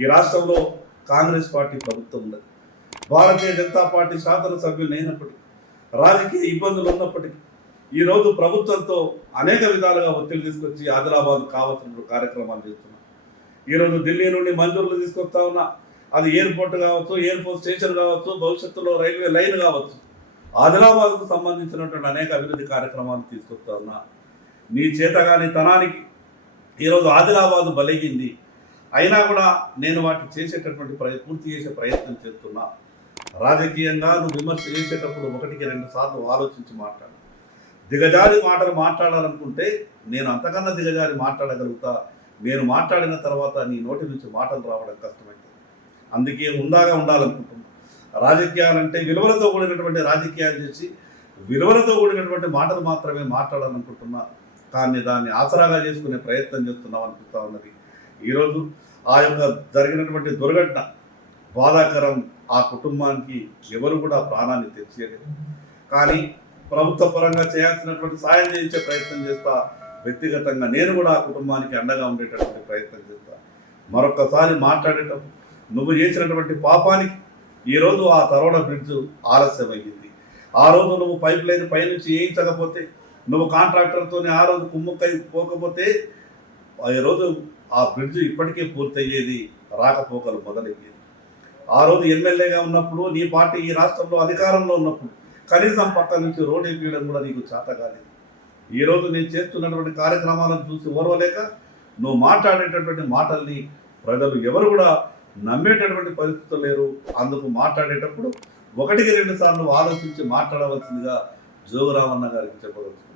ఈ రాష్ట్రంలో కాంగ్రెస్ పార్టీ ప్రభుత్వం ఉన్నది. భారతీయ జనతా పార్టీ శాసనసభ్యులు అయినప్పటికీ, రాజకీయ ఇబ్బందులు ఉన్నప్పటికీ ఈరోజు ప్రభుత్వంతో అనేక విధాలుగా ఒత్తిడి తీసుకొచ్చి ఆదిలాబాద్ కావాల్సిన కార్యక్రమాలు చేస్తున్నాం. ఈరోజు ఢిల్లీ నుండి మంజూరులు తీసుకొస్తా ఉన్నా, అది ఎయిర్పోర్ట్ కావచ్చు, ఎయిర్పోర్ట్ స్టేషన్ కావచ్చు, భవిష్యత్తులో రైల్వే లైన్ కావచ్చు, ఆదిలాబాద్కు సంబంధించినటువంటి అనేక అభివృద్ధి కార్యక్రమాలు తీసుకొస్తా ఉన్నా. నీ చేతగాని తనానికి ఈరోజు ఆదిలాబాద్ బలిగింది. అయినా కూడా నేను వాటిని చేసేటటువంటి పూర్తి చేసే ప్రయత్నం చేస్తున్నా. రాజకీయంగా నువ్వు విమర్శ చేసేటప్పుడు 1-2 సార్లు ఆలోచించి మాట్లాడు. దిగజారి మాటలు మాట్లాడాలనుకుంటే నేను అంతకన్నా దిగజారి మాట్లాడగలుగుతా. నేను మాట్లాడిన తర్వాత నీ నోటి నుంచి మాటలు రావడం కష్టమైంది. అందుకే ఉందాగా ఉండాలనుకుంటున్నా. రాజకీయాలంటే విలువలతో కూడినటువంటి రాజకీయాలు చేసి విలువలతో కూడినటువంటి మాటలు మాత్రమే మాట్లాడాలనుకుంటున్నా. కానీ దాన్ని ఆసరాగా చేసుకునే ప్రయత్నం చేస్తున్నాం అనిపిస్తూ ఉన్నది. ఈరోజు ఆ యొక్క జరిగినటువంటి దుర్ఘటన బాధాకరం. ఆ కుటుంబానికి ఎవరు కూడా ప్రాణాన్ని తెచ్చేయలేదు. కానీ ప్రభుత్వ పరంగా చేయాల్సినటువంటి సాయం చేయించే ప్రయత్నం చేస్తా. వ్యక్తిగతంగా నేను కూడా ఆ కుటుంబానికి అండగా ఉండేటటువంటి ప్రయత్నం చేస్తా. మరొకసారి మాట్లాడేటప్పుడు నువ్వు చేసినటువంటి పాపానికి ఈరోజు ఆ తరోడ బ్రిడ్జ్ ఆలస్యమయ్యింది. ఆ రోజు నువ్వు పైప్ లైన్ పైనుంచి వేయించకపోతే, నువ్వు కాంట్రాక్టర్తో ఆ రోజు కుమ్ముక్కై పోకపోతే ఈరోజు ఆ బ్రిడ్జ్ ఇప్పటికే పూర్తయ్యేది, రాకపోకలు మొదలయ్యేది. ఆ రోజు ఎమ్మెల్యేగా ఉన్నప్పుడు, నీ పార్టీ ఈ రాష్ట్రంలో అధికారంలో ఉన్నప్పుడు కనీసం పక్క నుంచి రోడ్ వేయడం కూడా నీకు చేత కాలేదు. ఈరోజు నేను చేస్తున్నటువంటి కార్యక్రమాలను చూసి ఓర్వలేక నువ్వు మాట్లాడేటటువంటి మాటల్ని ప్రజలు ఎవరు కూడా నమ్మేటటువంటి పరిస్థితులు లేరు. అందుకు మాట్లాడేటప్పుడు 1-2 సార్లు ఆలోచించి మాట్లాడవలసిందిగా జోగురామన్న గారికి చెప్పవచ్చు.